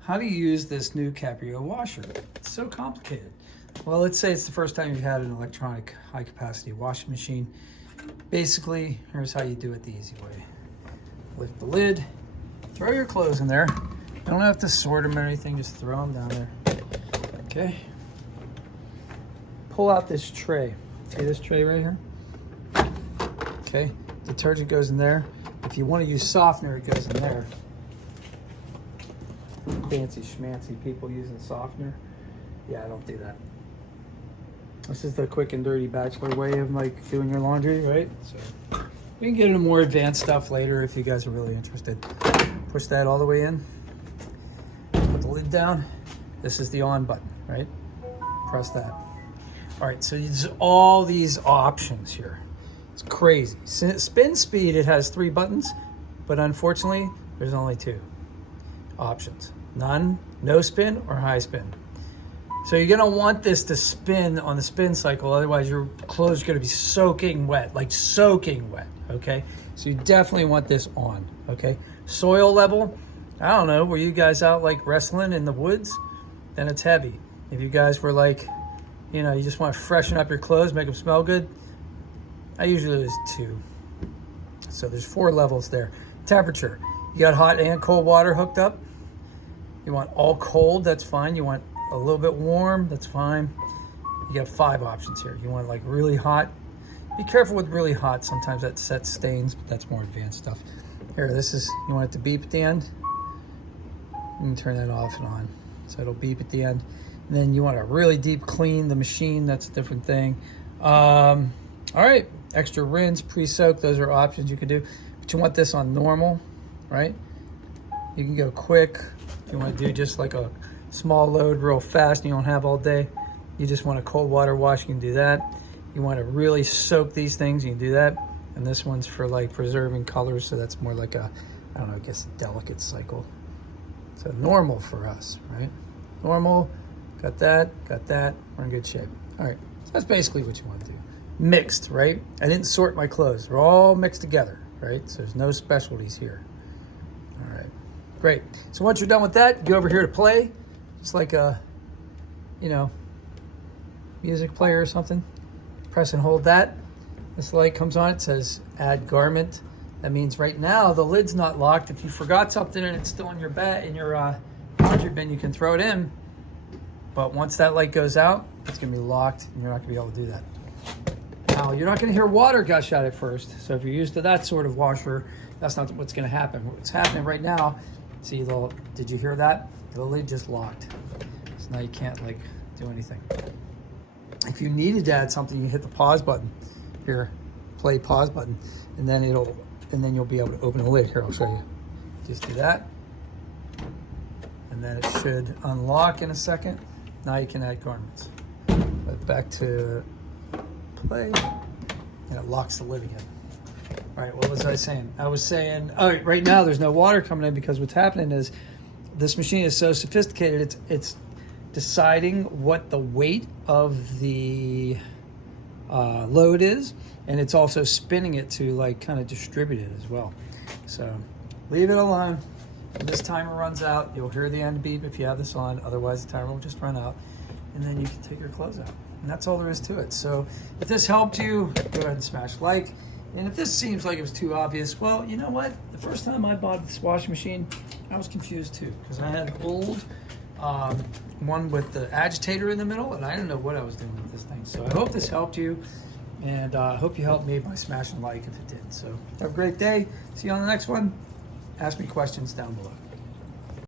how do you use this new Cabrio washer? It's so complicated. Well, let's say it's the first time you've had an electronic high capacity washing machine. Basically, here's how you do it the easy way. Lift the lid, throw your clothes in there. You don't have to sort them or anything, just throw them down there. Okay. Pull out this tray. See this tray right here? Okay. Detergent goes in there. If you want to use softener, it goes in there. Fancy schmancy people using softener. Yeah, I don't do that. This is the quick and dirty bachelor way of like doing your laundry, right? So we can get into more advanced stuff later if you guys are really interested. Push that all the way in. Put the lid down. This is the on button, right? Press that. All right, so there's all these options here. It's crazy. Spin speed, it has 3 buttons, but unfortunately, there's only 2 options. None, no spin, or high spin. So you're gonna want this to spin on the spin cycle, otherwise your clothes are gonna be soaking wet, like soaking wet, okay? So you definitely want this on, okay? Soil level, I don't know, were you guys out like wrestling in the woods? Then it's heavy. If you guys were like, you know, you just want to freshen up your clothes, make them smell good, I usually use 2. So there's 4 levels there. Temperature, you got hot and cold water hooked up. You want all cold, that's fine. You want a little bit warm, that's fine. You got 5 options here. You want like really hot. Be careful with really hot. Sometimes that sets stains, but that's more advanced stuff. Here, this is, you want it to beep at the end. You can turn that off and on. So it'll beep at the end. And then you want to really deep clean the machine. That's a different thing. All right, extra rinse, pre-soak, those are options you can do. But you want this on normal, right? You can go quick. If you want to do just like a small load real fast and you don't have all day, you just want a cold water wash, you can do that. You want to really soak these things, you can do that. And this one's for like preserving colors, so that's more like a, I don't know, I guess a delicate cycle. So normal for us, right? Normal, got that, we're in good shape. All right, so that's basically what you want to do. Mixed, right? I didn't sort my clothes. They're all mixed together, right? So there's no specialties here. All right, great. So once you're done with that, go over here to play. It's like a, you know, music player or something. Press and hold that. This light comes on, it says add garment. That means right now the lid's not locked. If you forgot something and it's still in your laundry bin, you can throw it in. But once that light goes out, it's gonna be locked and you're not gonna be able to do that. Now, you're not gonna hear water gush out at first. So if you're used to that sort of washer, that's not what's gonna happen. What's happening right now, see, did you hear that? The lid just locked. So now you can't like do anything. If you needed to add something, you hit the pause button. Here, play pause button, and then you'll be able to open the lid. Here, I'll show you. Just do that. And then it should unlock in a second. Now you can add garments. But back to play, and it locks the lid again. All right, what was I saying? I was saying, all right, right now there's no water coming in because what's happening is this machine is so sophisticated, it's deciding what the weight of the load is, and it's also spinning it to like kind of distribute it as well. So leave it alone. When this timer runs out, you'll hear the end beep if you have this on, otherwise the timer will just run out, and then you can take your clothes out. And that's all there is to it. So if this helped you, go ahead and smash like. And if this seems like it was too obvious, well, you know what? The first time I bought this washing machine, I was confused too, because I had an old one with the agitator in the middle, and I didn't know what I was doing with this thing. So I hope this helped you, and I hope you helped me by smashing like if it did. So have a great day. See you on the next one. Ask me questions down below.